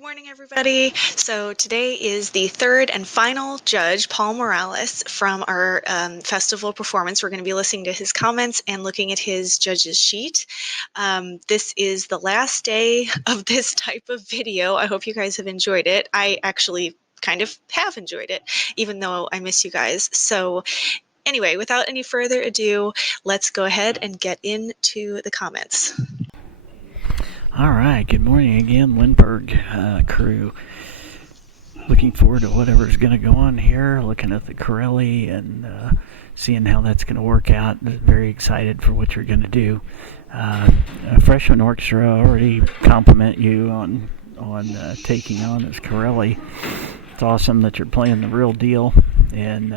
Good morning, everybody. So today is the third and final judge, Paul Morales, from our festival performance. We're going to be listening to his comments and looking at his judge's sheet. This is the last day of this type of video. I hope you guys have enjoyed it. I actually kind of have enjoyed it, even though I miss you guys. So anyway, without any further ado, let's go ahead and get into the comments. All right, good morning again, Lindbergh crew. Looking forward to whatever's going to go on here, looking at the Corelli and seeing how that's going to work out. Very excited for what you're going to do. Freshman Orchestra already compliment you on taking on this Corelli. It's awesome that you're playing the real deal, and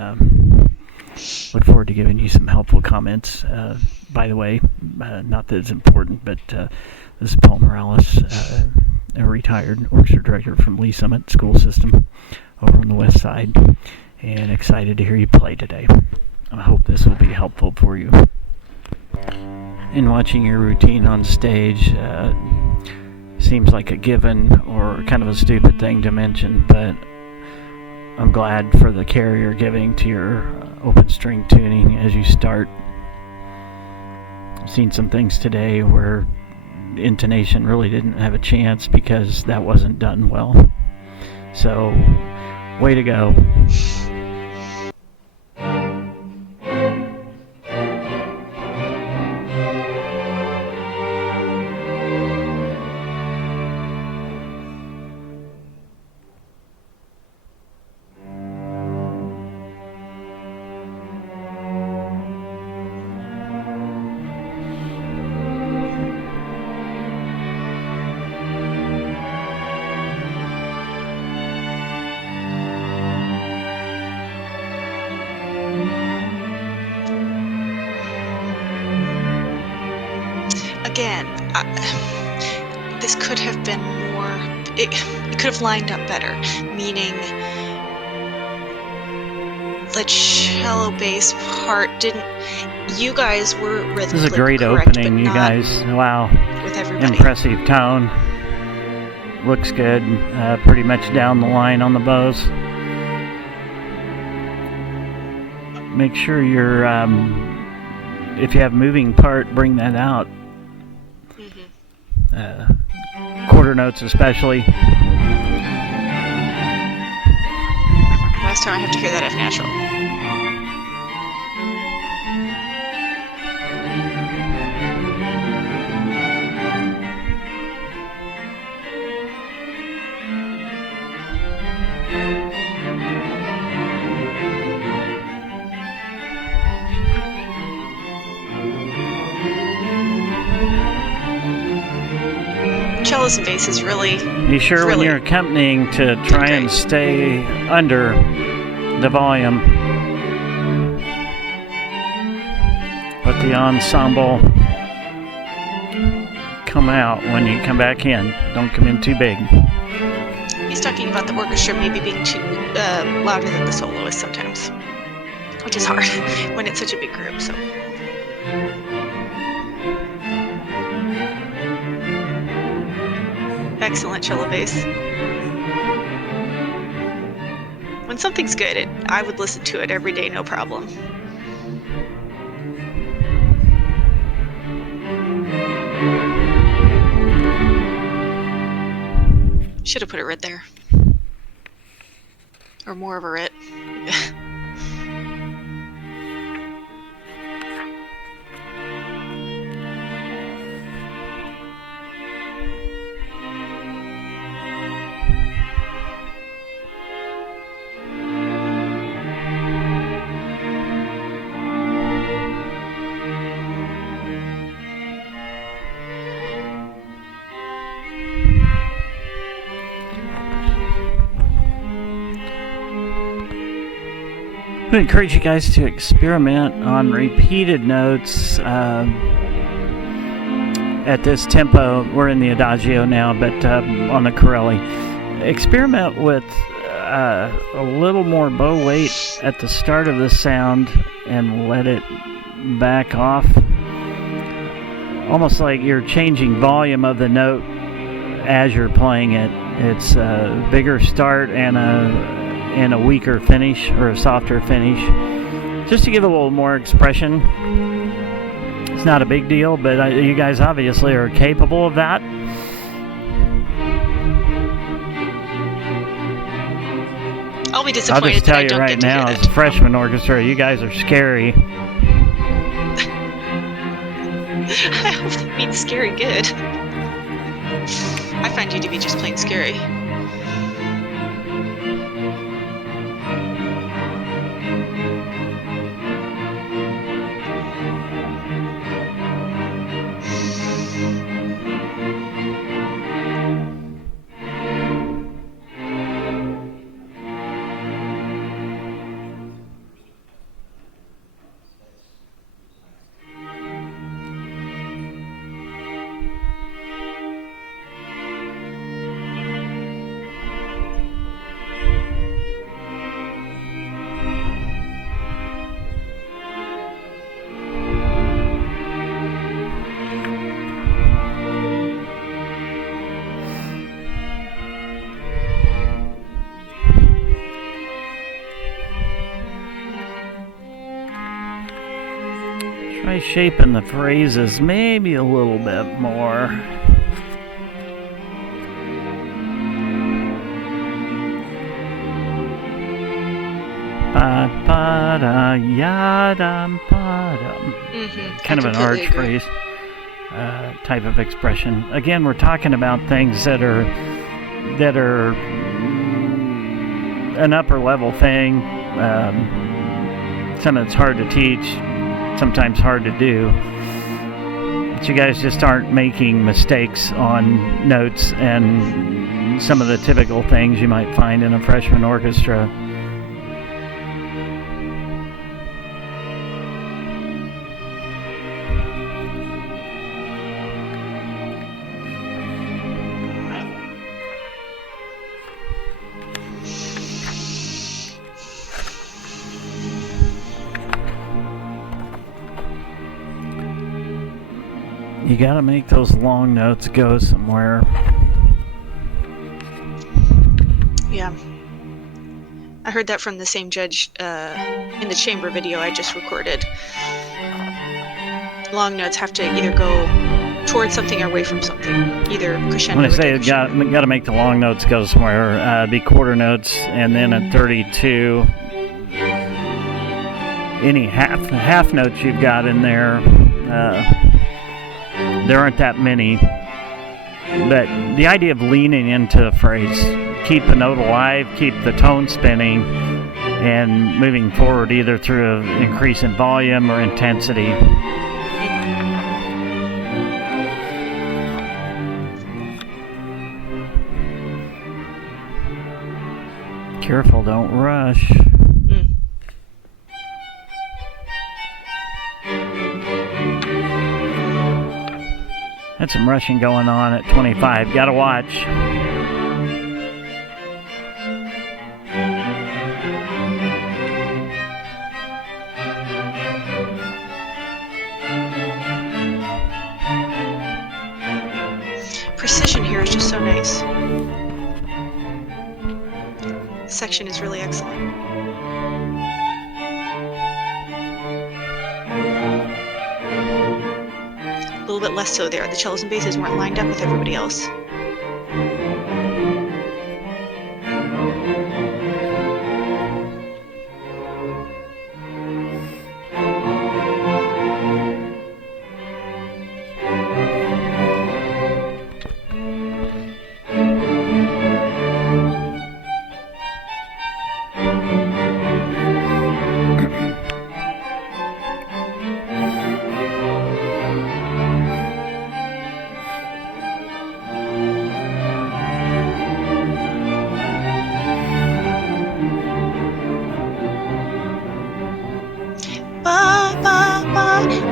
look forward to giving you some helpful comments. By the way, not that it's important, but this is Paul Morales, a retired orchestra director from Lee Summit School System over on the west side, and excited to hear you play today. I hope this will be helpful for you. In watching your routine on stage, seems like a given or kind of a stupid thing to mention, but I'm glad for the care you're giving to your open string tuning as you start. I've seen some things today where intonation really didn't have a chance because that wasn't done well. So, way to go. Again, this could have been more, it could have lined up better, meaning the cello bass part didn't, you guys were rhythmically This is a great correct, opening, you guys. Wow. With everybody. Impressive tone. Looks good. Pretty much down the line on the bows. Make sure you're, if you have moving part, bring that out. Quarter notes especially. Last time I have to hear that F natural. Cellos and basses really. Be sure when you're accompanying to try and stay under the volume. Let the ensemble come out when you come back in. Don't come in too big. He's talking about the orchestra maybe being too louder than the soloist sometimes, which is hard when it's such a big group. So. Excellent cello bass. When something's good, I would listen to it every day, no problem. Should have put a rit there. Or more of a rit. I would encourage you guys to experiment on repeated notes at this tempo. We're in the Adagio now, but on the Corelli. Experiment with a little more bow weight at the start of the sound and let it back off. Almost like you're changing volume of the note as you're playing it. It's a bigger start and a weaker finish, or a softer finish, just to give a little more expression. It's not a big deal, but you guys obviously are capable of that. I'll be disappointed. I'll just tell that I you don't right get to now, hear as that. a freshman orchestra, you guys are scary. I hope that means scary good. I find you to be just plain scary. Try shaping the phrases maybe a little bit more. Ba-ba-da-ya-dum, ba-dum. Kind of an arch phrase type of expression. Again, we're talking about things that are an upper level thing. Something that's hard to teach, sometimes hard to do. But you guys just aren't making mistakes on notes and some of the typical things you might find in a freshman orchestra. You gotta make those long notes go somewhere. Yeah. I heard that from the same judge in the chamber video I just recorded. Long notes have to either go towards something or away from something. Either crescendo. When I say you gotta make the long notes go somewhere, be quarter notes, and then at 32, any half notes you've got in there. There aren't that many, but the idea of leaning into a phrase, keep the note alive, keep the tone spinning, and moving forward either through an increase in volume or intensity. Careful, don't rush. Had some rushing going on at 25. Gotta watch. Precision here is just so nice. This section is really excellent. A little bit less so there. The cellos and basses weren't lined up with everybody else.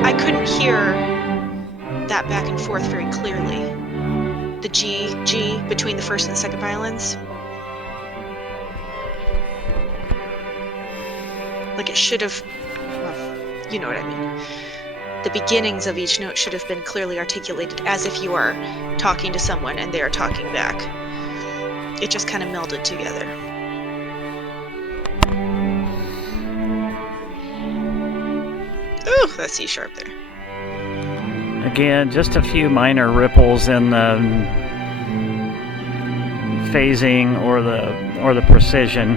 I couldn't hear that back and forth very clearly. The G between the first and the second violins. Like it should have, well, you know what I mean. The beginnings of each note should have been clearly articulated as if you are talking to someone and they are talking back. it just kind of melded together. Ooh, that C sharp there. Again, just a few minor ripples in the phasing or the precision.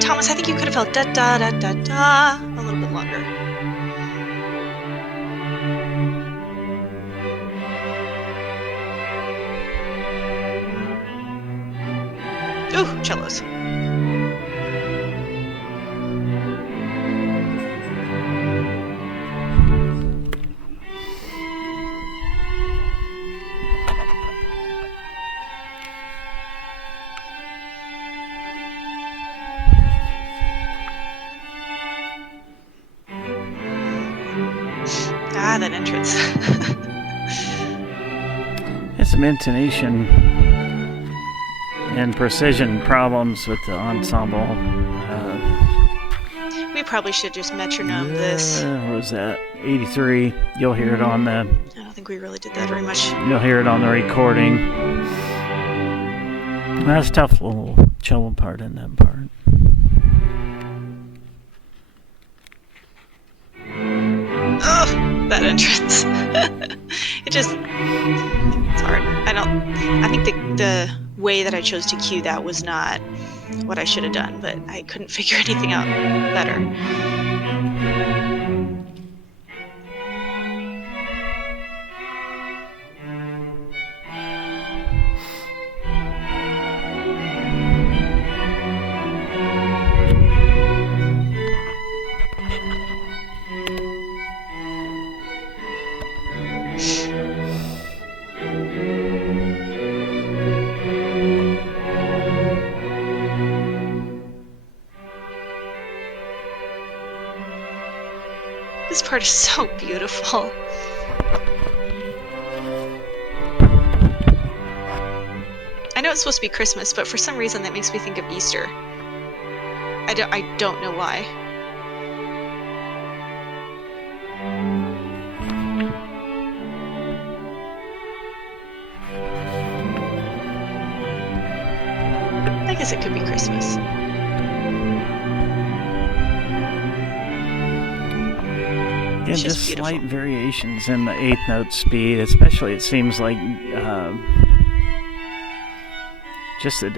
Thomas, I think you could have held da da da da da a little bit longer. Ooh, cellos. Ah, that entrance. It's some intonation and precision problems with the ensemble. We probably should just metronome this. What was that? 83. You'll hear it on the... I don't think we really did that very much. You'll hear it on the recording. That's a tough little cello part in that part. Oh, that entrance. It's hard. I think the way that I chose to cue that was not what I should have done, but I couldn't figure anything out better. This part is so beautiful. I know it's supposed to be Christmas, but for some reason that makes me think of Easter. I don't know why. I guess it could be Christmas. Yeah, just slight variations in the eighth note speed, especially it seems like just the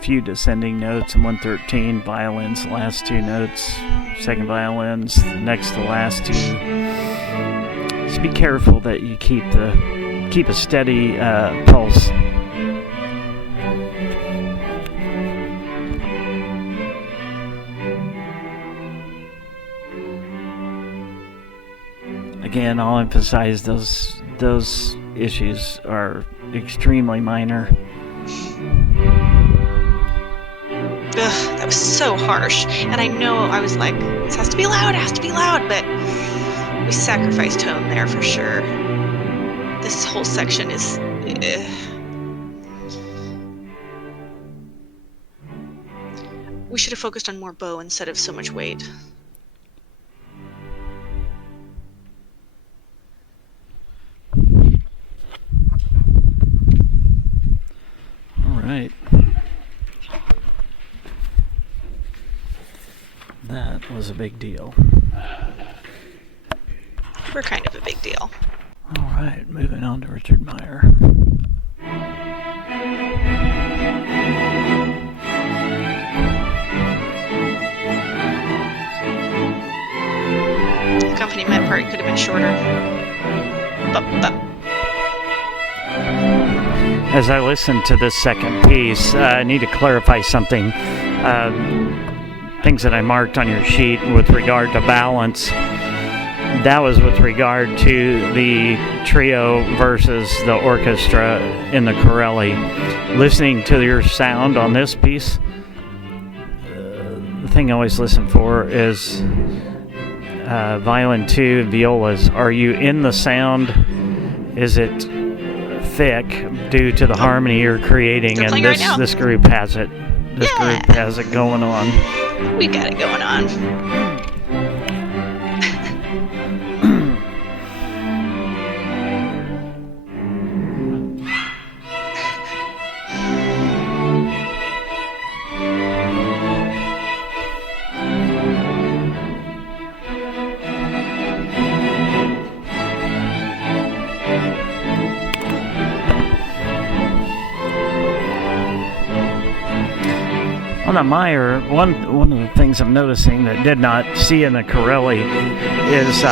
few descending notes in 113, violins, the last two notes, second violins, the next to last two. Just be careful that you keep a steady pulse. Again, I'll emphasize those issues are extremely minor. Ugh, that was so harsh. And I know I was like, this has to be loud, but we sacrificed tone there for sure. This whole section is... We should have focused on more bow instead of so much weight. Right. That was a big deal. We're kind of a big deal. All right, moving on to Richard Meyer. The accompaniment part could have been shorter. As I listen to this second piece, I need to clarify something. Things that I marked on your sheet with regard to balance. That was with regard to the trio versus the orchestra in the Corelli. Listening to your sound on this piece, the thing I always listen for is violin 2, violas. Are you in the sound? Is it thick due to the harmony you're creating, They're and playing right now. this group has it. This Yeah. group has it going on. We got it going on. On the Meyer, one of the things I'm noticing that did not see in the Corelli is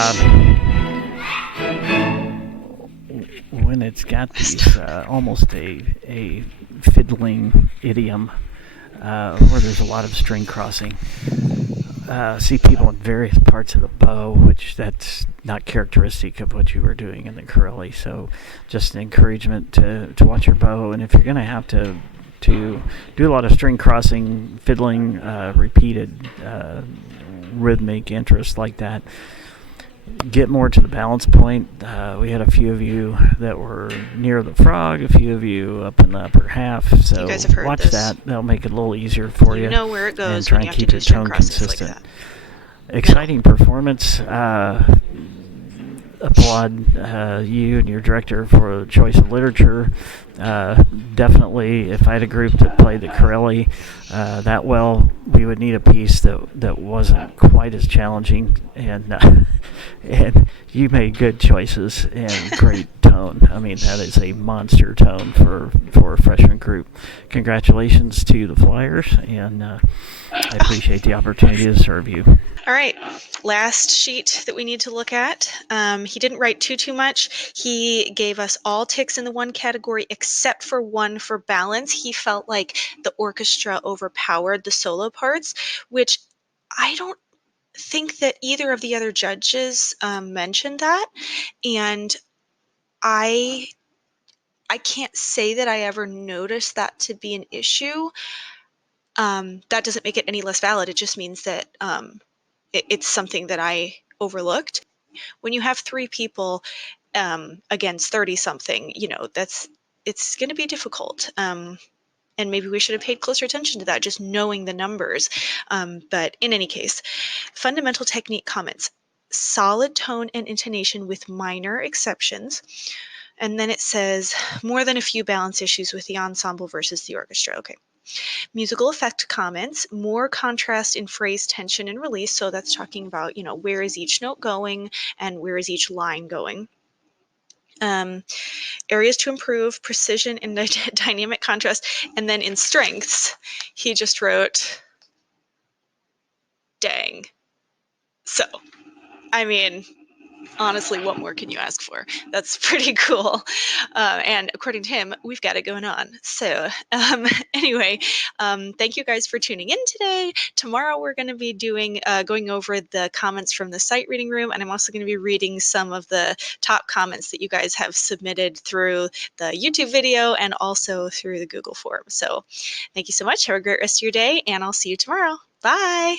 when it's got these almost a fiddling idiom where there's a lot of string crossing. See people in various parts of the bow, which that's not characteristic of what you were doing in the Corelli. So just an encouragement to watch your bow, and if you're going to have to do a lot of string crossing, fiddling, repeated rhythmic interest like that, get more to the balance point. We had a few of you that were near the frog, a few of you up in the upper half. So you guys have heard watch this. That. That'll make it a little easier for you. You know where it goes and try when you and have keep to do your string tone crossings consistent. like that. Exciting performance. Applaud you and your director for the choice of literature. Definitely, if I had a group that played the Corelli that well, we would need a piece that wasn't quite as challenging. And you made good choices and great tone. I mean, that is a monster tone for a freshman group. Congratulations to the Flyers, and I appreciate the opportunity to serve you. All right, last sheet that we need to look at. He didn't write too much. He gave us all ticks in the one category except for one for balance. He felt like the orchestra overpowered the solo parts, which I don't think that either of the other judges mentioned that. And I can't say that I ever noticed that to be an issue. That doesn't make it any less valid. It just means that it's something that I overlooked. When you have three people against 30 something, it's going to be difficult. And maybe we should have paid closer attention to that, just knowing the numbers. But in any case, fundamental technique comments: solid tone and intonation with minor exceptions. And then it says more than a few balance issues with the ensemble versus the orchestra. Okay. Musical effect comments: more contrast in phrase tension and release. So that's talking about, where is each note going and where is each line going. Areas to improve: precision and dynamic contrast. And then in strengths, he just wrote, dang. So, I mean, honestly, what more can you ask for? That's pretty cool. And according to him, we've got it going on. So anyway, thank you guys for tuning in today. Tomorrow we're going to be going over the comments from the sight reading room, and I'm also going to be reading some of the top comments that you guys have submitted through the YouTube video and also through the Google form. So thank you so much. Have a great rest of your day, and I'll see you tomorrow. Bye.